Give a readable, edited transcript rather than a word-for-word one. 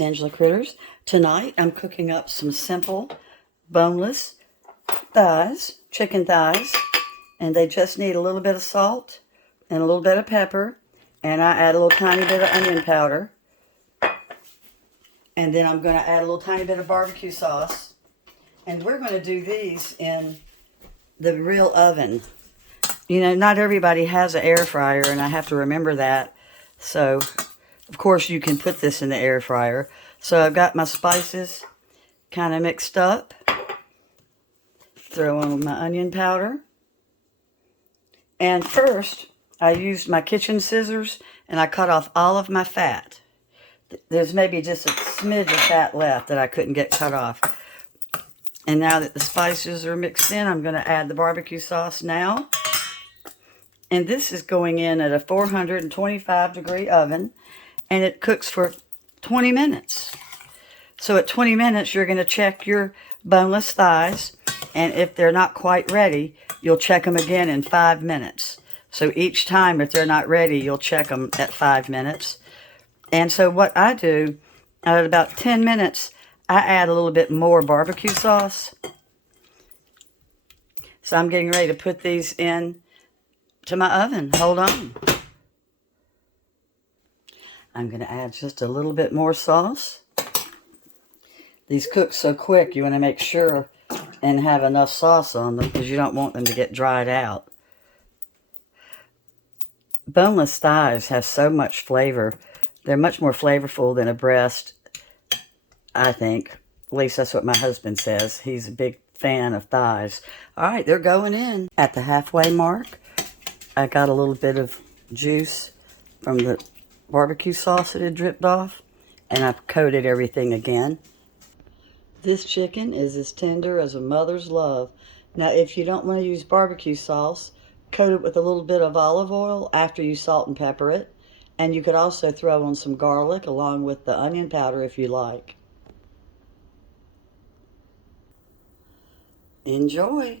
Angela Critters. Tonight I'm cooking up some simple boneless thighs, chicken thighs, and they just need a little bit of salt and a little bit of pepper, and I add a little tiny bit of onion powder, and then I'm going to add a little tiny bit of barbecue sauce, and we're going to do these in the real oven. You know, not everybody has an air fryer, and I have to remember that. So, of course, you can put this in the air fryer. So I've got my spices kind of mixed up. Throw in my onion powder. And first, I used my kitchen scissors, and I cut off all of my fat. There's maybe just a smidge of fat left that I couldn't get cut off. And now that the spices are mixed in, I'm going to add the barbecue sauce now. And this is going in at a 425-degree oven, and it cooks for 20 minutes. So at 20 minutes, you're going to check your boneless thighs, and if they're not quite ready, you'll check them again in 5 minutes. So each time, if they're not ready, you'll check them at 5 minutes. And so what I do, at about 10 minutes, I add a little bit more barbecue sauce. So I'm getting ready to put these in to my oven. Hold on. I'm going to add just a little bit more sauce. These cook so quick, you want to make sure and have enough sauce on them because you don't want them to get dried out. Boneless thighs have so much flavor. They're much more flavorful than a breast, I think. At least that's what my husband says. He's a big fan of thighs. All right, they're going in. At the halfway mark, I got a little bit of juice from the barbecue sauce that had dripped off, and I've coated everything again. This chicken is as tender as a mother's love. Now, if you don't want to use barbecue sauce, coat it with a little bit of olive oil after you salt and pepper it. And you could also throw on some garlic along with the onion powder if you like. Enjoy.